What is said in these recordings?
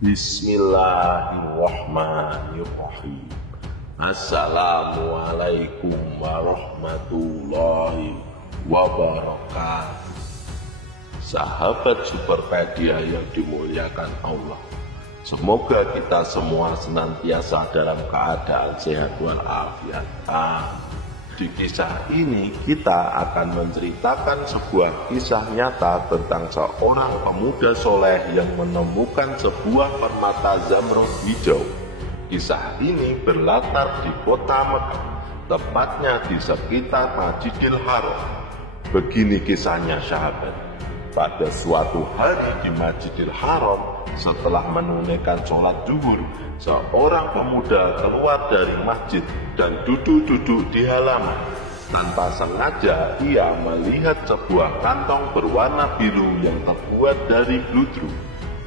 Bismillahirrahmanirrahim. Assalamualaikum warahmatullahi wabarakatuh. Sahabat Superpedia yang dimuliakan Allah, semoga kita semua senantiasa dalam keadaan sehat walafiat. Di kisah ini kita akan menceritakan sebuah kisah nyata tentang seorang pemuda soleh yang menemukan sebuah permata zamrud hijau. Kisah ini berlatar di kota Mekah, tepatnya di sekitar Masjidil Haram. Begini kisahnya sahabat. Pada suatu hari di Masjidil Haram, setelah menunaikan sholat zuhur, seorang pemuda keluar dari masjid dan duduk-duduk di halaman. Tanpa sengaja ia melihat sebuah kantong berwarna biru yang terbuat dari bludru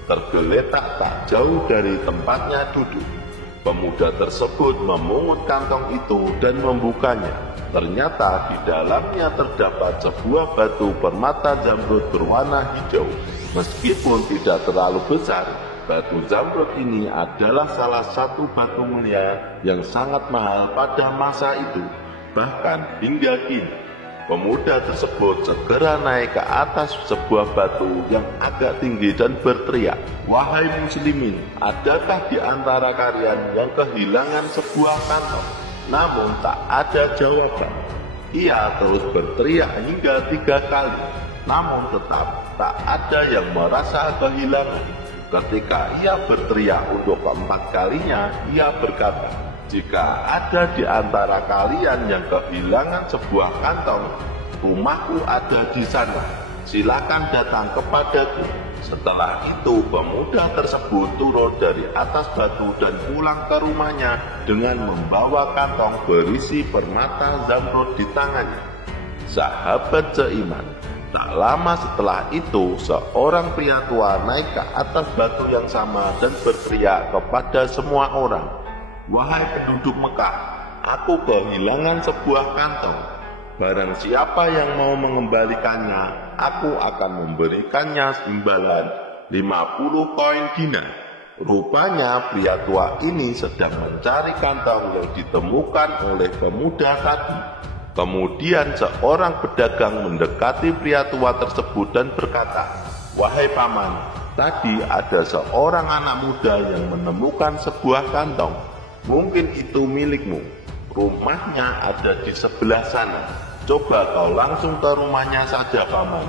tergeletak tak jauh dari tempatnya duduk. Pemuda tersebut memungut kantong itu dan membukanya. Ternyata di dalamnya terdapat sebuah batu permata zamrud berwarna hijau. Meskipun tidak terlalu besar, batu zamrud ini adalah salah satu batu mulia yang sangat mahal pada masa itu. Bahkan hingga kini, pemuda tersebut segera naik ke atas sebuah batu yang agak tinggi dan berteriak, "Wahai muslimin, adakah di antara kalian yang kehilangan sebuah kantong?" Namun tak ada jawaban. Ia terus berteriak hingga 3 kali, namun tetap tak ada yang merasa kehilangan. Ketika ia berteriak untuk keempat kalinya, ia berkata, "Jika ada di antara kalian yang kehilangan sebuah kantong, rumahku ada di sana. Silakan datang kepadaku." Setelah itu pemuda tersebut turun dari atas batu dan pulang ke rumahnya dengan membawa kantong berisi permata zamrud di tangannya. Sahabat seiman, tak lama setelah itu seorang pria tua naik ke atas batu yang sama dan berteriak kepada semua orang, "Wahai penduduk Mekah, aku kehilangan sebuah kantong. Barang siapa yang mau mengembalikannya, aku akan memberikannya imbalan 50 koin dinar." Rupanya pria tua ini sedang mencari kantong yang ditemukan oleh pemuda tadi. Kemudian seorang pedagang mendekati pria tua tersebut dan berkata, "Wahai paman, tadi ada seorang anak muda yang menemukan sebuah kantong. Mungkin itu milikmu. Rumahnya ada di sebelah sana. Coba kau langsung ke rumahnya saja, paman."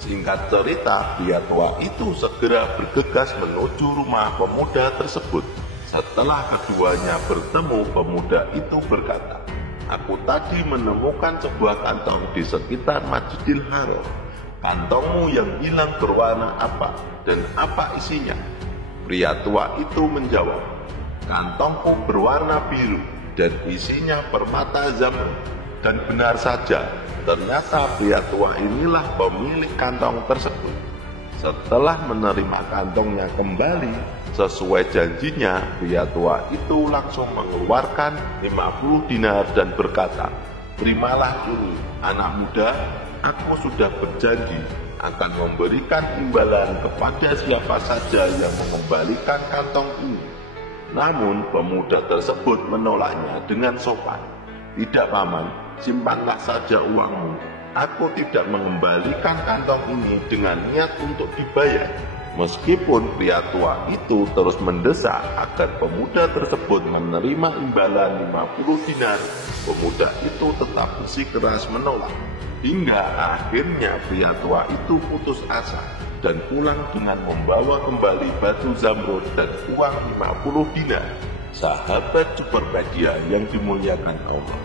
Singkat cerita, pria tua itu segera bergegas menuju rumah pemuda tersebut. Setelah keduanya bertemu, pemuda itu berkata, "Aku tadi menemukan sebuah kantong di sekitar Masjidil Haram. Kantongmu yang hilang berwarna apa dan apa isinya?" Pria tua itu menjawab, "Kantongku berwarna biru dan isinya permata zamrud." Dan benar saja, ternyata pria tua inilah pemilik kantong tersebut. Setelah menerima kantongnya kembali, sesuai janjinya, pria tua itu langsung mengeluarkan 50 dinar dan berkata, "Terimalah ini, anak muda, aku sudah berjanji akan memberikan imbalan kepada siapa saja yang mengembalikan kantong ini." Namun pemuda tersebut menolaknya dengan sopan, "Tidak, paman, simpanlah saja uangmu. Aku tidak mengembalikan kantong ini dengan niat untuk dibayar." Meskipun pria tua itu terus mendesak agar pemuda tersebut menerima imbalan 50 dinar, pemuda itu tetap bersikeras menolak. Hingga akhirnya pria tua itu putus asa dan pulang dengan membawa kembali batu zamrud dan uang 50 dinar. Sahabat Superpedia yang dimuliakan Allah,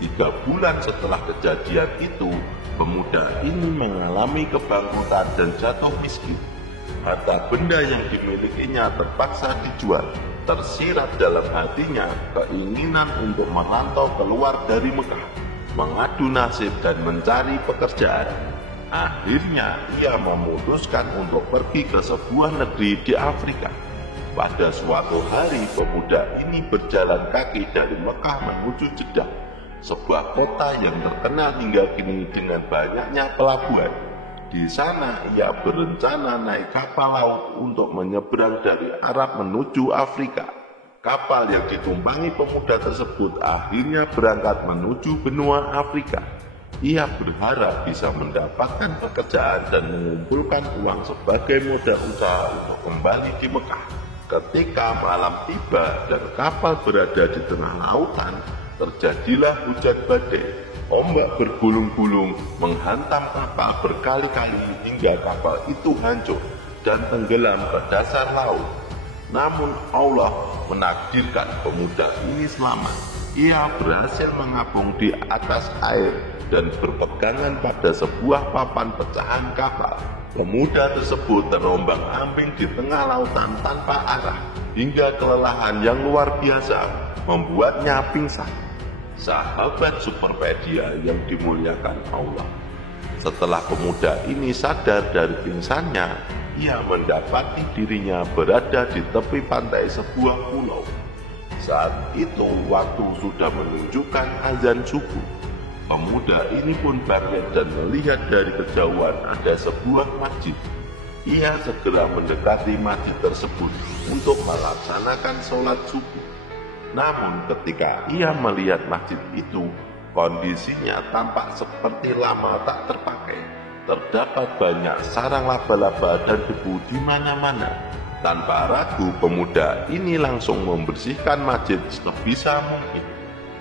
3 bulan setelah kejadian itu, pemuda ini mengalami kebangkrutan dan jatuh miskin. Harta benda yang dimilikinya terpaksa dijual. Tersirat dalam hatinya keinginan untuk merantau keluar dari Mekah, mengadu nasib dan mencari pekerjaan. Akhirnya ia memutuskan untuk pergi ke sebuah negeri di Afrika. Pada suatu hari pemuda ini berjalan kaki dari Mekah menuju Jeddah, sebuah kota yang terkenal hingga kini dengan banyaknya pelabuhan. Di sana ia berencana naik kapal laut untuk menyeberang dari Arab menuju Afrika. Kapal yang ditumpangi pemuda tersebut akhirnya berangkat menuju benua Afrika. Ia berharap bisa mendapatkan pekerjaan dan mengumpulkan uang sebagai modal usaha untuk kembali di Mekah. Ketika malam tiba dan kapal berada di tengah lautan, terjadilah hujan badai. Ombak bergulung-gulung menghantam kapal berkali-kali hingga kapal itu hancur dan tenggelam ke dasar laut. Namun Allah menakdirkan pemuda ini selamat. Ia berhasil mengapung di atas air dan berpegangan pada sebuah papan pecahan kapal. Pemuda tersebut terombang-ambing di tengah lautan tanpa arah hingga kelelahan yang luar biasa membuatnya pingsan. Sahabat Superpedia yang dimuliakan Allah, setelah pemuda ini sadar dari pingsannya, ia mendapati dirinya berada di tepi pantai sebuah pulau. Saat itu waktu sudah menunjukkan azan subuh. Pemuda ini pun bangkit dan melihat dari kejauhan ada sebuah masjid. Ia segera mendekati masjid tersebut untuk melaksanakan sholat subuh. Namun ketika ia melihat masjid itu, kondisinya tampak seperti lama tak terpakai. Terdapat banyak sarang laba-laba dan debu di mana-mana. Tanpa ragu, pemuda ini langsung membersihkan masjid sebisa mungkin.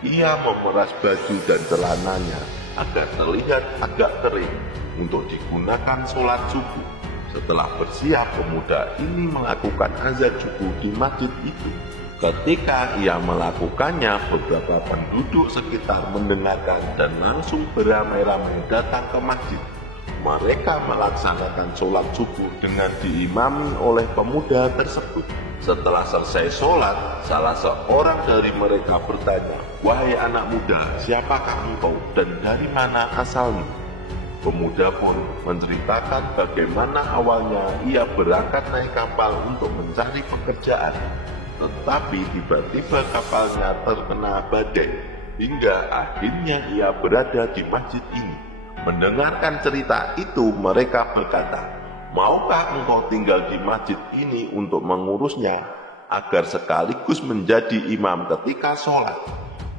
Ia memeras baju dan celananya agar terlihat agak kering untuk digunakan sholat subuh. Setelah bersiap, pemuda ini melakukan azan subuh di masjid itu. Ketika ia melakukannya, beberapa penduduk sekitar mendengarkan dan langsung beramai-ramai datang ke masjid. Mereka melaksanakan sholat subuh dengan diimami oleh pemuda tersebut. Setelah selesai sholat, salah seorang dari mereka bertanya, "Wahai anak muda, siapakah engkau dan dari mana asalmu?" Pemuda pun menceritakan bagaimana awalnya ia berangkat naik kapal untuk mencari pekerjaan. Tetapi tiba-tiba kapalnya terkena badai, hingga akhirnya ia berada di masjid ini. Mendengarkan cerita itu, mereka berkata, "Maukah engkau tinggal di masjid ini untuk mengurusnya, agar sekaligus menjadi imam ketika sholat?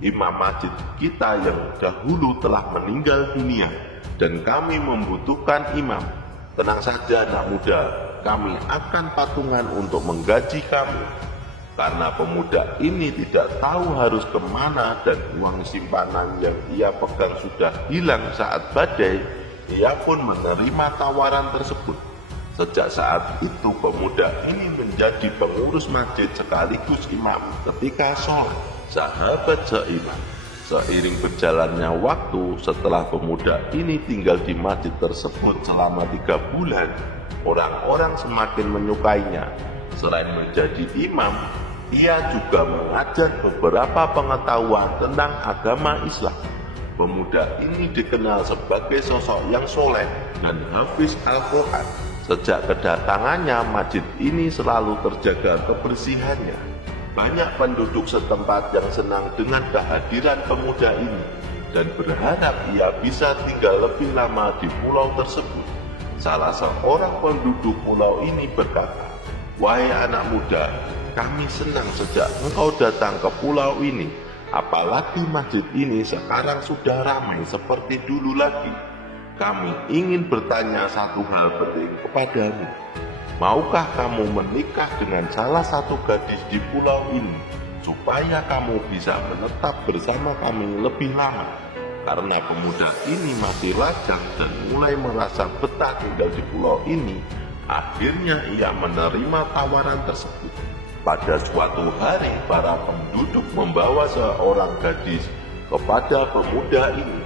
Imam masjid kita yang dahulu telah meninggal dunia, dan kami membutuhkan imam. Tenang saja anak muda, kami akan patungan untuk menggaji kamu." Karena pemuda ini tidak tahu harus kemana dan uang simpanan yang ia pegang sudah hilang saat badai, ia pun menerima tawaran tersebut. Sejak saat itu pemuda ini menjadi pengurus masjid sekaligus imam ketika sholat. Sahabat seiman, seiring berjalannya waktu, setelah pemuda ini tinggal di masjid tersebut selama 3 bulan, orang-orang semakin menyukainya. Selain menjadi imam, ia juga mengajar beberapa pengetahuan tentang agama Islam. Pemuda ini dikenal sebagai sosok yang soleh dan hafiz Al-Quran. Sejak kedatangannya, masjid ini selalu terjaga kebersihannya. Banyak penduduk setempat yang senang dengan kehadiran pemuda ini dan berharap ia bisa tinggal lebih lama di pulau tersebut. Salah seorang penduduk pulau ini berkata, "Wahai anak muda, kami senang sejak engkau datang ke pulau ini, apalagi masjid ini sekarang sudah ramai seperti dulu lagi. Kami ingin bertanya satu hal penting kepadamu. Maukah kamu menikah dengan salah satu gadis di pulau ini, supaya kamu bisa menetap bersama kami lebih lama?" Karena pemuda ini masih lajang dan mulai merasa betah tinggal di pulau ini, akhirnya ia menerima tawaran tersebut. Pada suatu hari, para penduduk membawa seorang gadis kepada pemuda ini.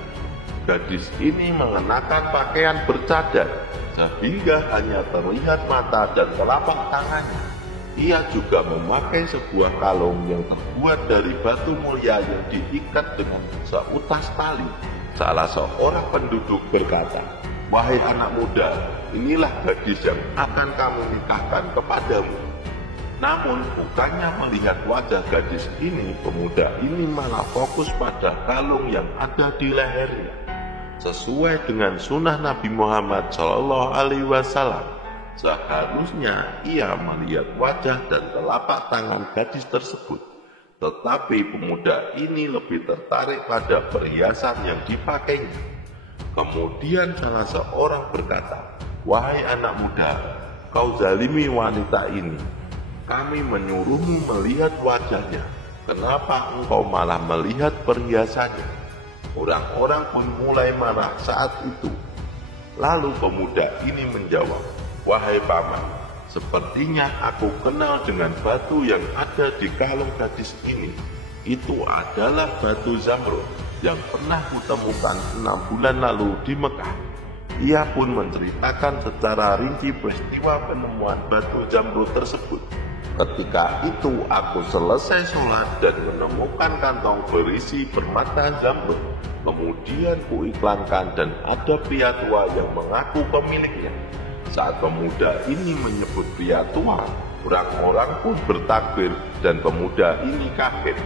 Gadis ini mengenakan pakaian bercadar, sehingga hanya terlihat mata dan telapak tangannya. Ia juga memakai sebuah kalung yang terbuat dari batu mulia yang diikat dengan seutas tali. Salah seorang penduduk berkata, "Wahai anak muda, inilah gadis yang akan kamu nikahkan kepadamu." Namun bukannya melihat wajah gadis ini, pemuda ini malah fokus pada kalung yang ada di lehernya. Sesuai dengan sunnah Nabi Muhammad SAW, seharusnya ia melihat wajah dan telapak tangan gadis tersebut. Tetapi pemuda ini lebih tertarik pada perhiasan yang dipakainya. Kemudian salah seorang berkata, "Wahai anak muda, kau zalimi wanita ini. Kami menyuruhmu melihat wajahnya. Kenapa engkau malah melihat perhiasannya?" Orang-orang pun mulai marah saat itu. Lalu pemuda ini menjawab, "Wahai paman, sepertinya aku kenal dengan batu yang ada di kalung gadis ini. Itu adalah batu Zamrud yang pernah kutemukan 6 bulan lalu di Mekah." Ia pun menceritakan secara rinci peristiwa penemuan batu Zamrud tersebut. Ketika itu aku selesai sholat dan menemukan kantong berisi permata Zamrud. Kemudian kuiklankan dan ada pria tua yang mengaku pemiliknya. Saat pemuda ini menyebut pria tua, orang-orang pun bertakbir dan pemuda ini kaget.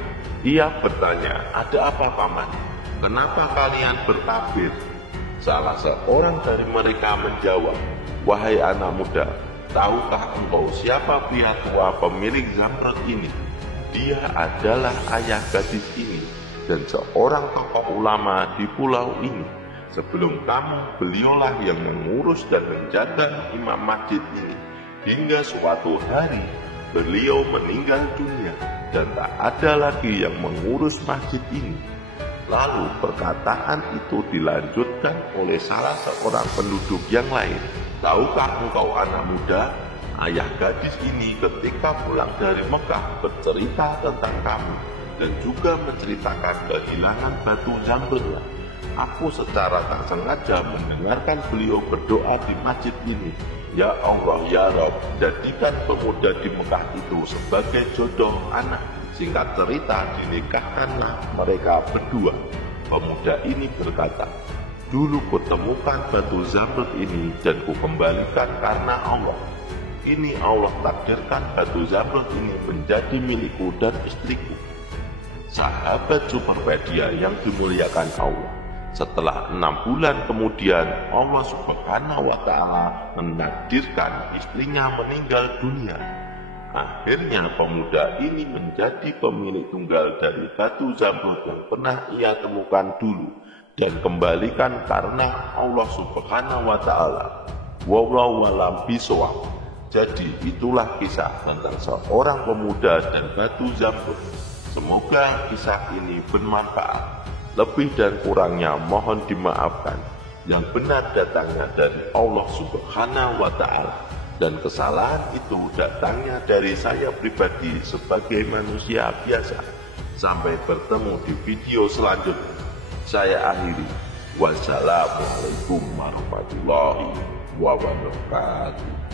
Ia bertanya, "Ada apa paman? Kenapa kalian bertakbir?" Salah seorang dari mereka menjawab, "Wahai anak muda, tahukah engkau siapa pria tua pemilik Zamrud ini? Dia adalah ayah gadis ini dan seorang tokoh ulama di pulau ini. Sebelum kamu, beliaulah yang mengurus dan menjaga imam masjid ini. Hingga suatu hari, beliau meninggal dunia dan tak ada lagi yang mengurus masjid ini." Lalu perkataan itu dilanjutkan oleh salah seorang penduduk yang lain. "Tahukah engkau anak muda, ayah gadis ini ketika pulang dari Mekah bercerita tentang kamu dan juga menceritakan kehilangan batu Zamrudnya. Aku secara tak sengaja mendengarkan beliau berdoa di masjid ini. Ya Allah ya Rabb, jadikan pemuda di Mekah itu sebagai jodoh anak. Singkat cerita, dinikahkanlah mereka berdua." Pemuda ini berkata, "Dulu kutemukan batu Zamrud ini dan kukembalikan karena Allah. Ini Allah takdirkan batu Zamrud ini menjadi milikku dan istriku." Sahabat Superpedia yang dimuliakan Allah, setelah 6 bulan kemudian Allah Subhanahu wa Ta'ala menakdirkan istrinya meninggal dunia. Akhirnya pemuda ini menjadi pemilik tunggal dari batu Zamrud yang pernah ia temukan dulu dan kembalikan karena Allah Subhanahu wa Ta'ala. Wallahu a'lam bishawab. Jadi itulah kisah tentang seorang pemuda dan batu Zamrud. Semoga kisah ini bermanfaat. Lebih dan kurangnya mohon dimaafkan. Yang benar datangnya dari Allah Subhanahu wa Ta'ala, dan kesalahan itu datangnya dari saya pribadi sebagai manusia biasa. Sampai bertemu di video selanjutnya. Saya akhiri. Wassalamualaikum warahmatullahi wabarakatuh.